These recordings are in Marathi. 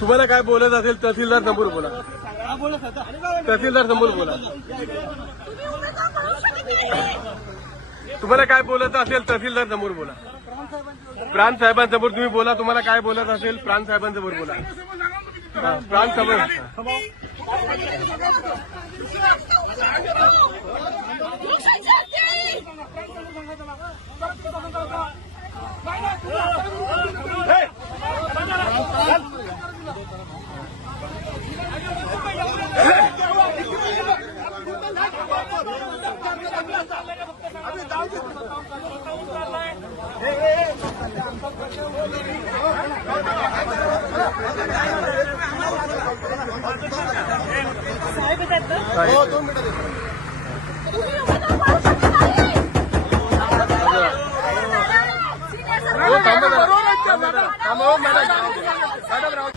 तुम्हाला काय बोलत असेल तहसीलदार समोर बोला. तहसीलदार समोर बोला. तुम्हाला काय बोलत असेल तहसीलदार समोर बोला. प्रांत साहेबांसमोर तुम्ही बोला. तुम्हाला काय बोलत असेल प्रांत साहेबांसमोर बोला. प्रांत समोर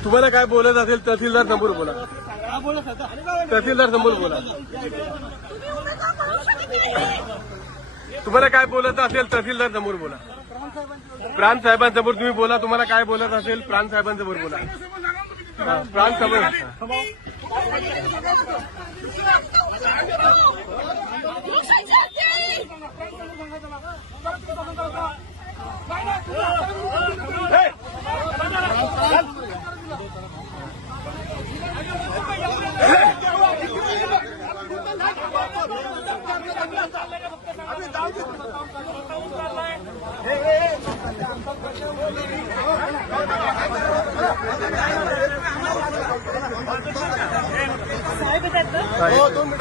तुम्हाला काय बोलत असेल तहसीलदार समोर बोला. तहसीलदार समोर बोला. तुम्हाला काय बोलत असेल तहसीलदार समोर बोला. प्रांत साहेबांसमोर तुम्ही बोला. तुम्हाला काय बोलत असेल प्रांत साहेबांसमोर बोला. प्रांत समोर साहेब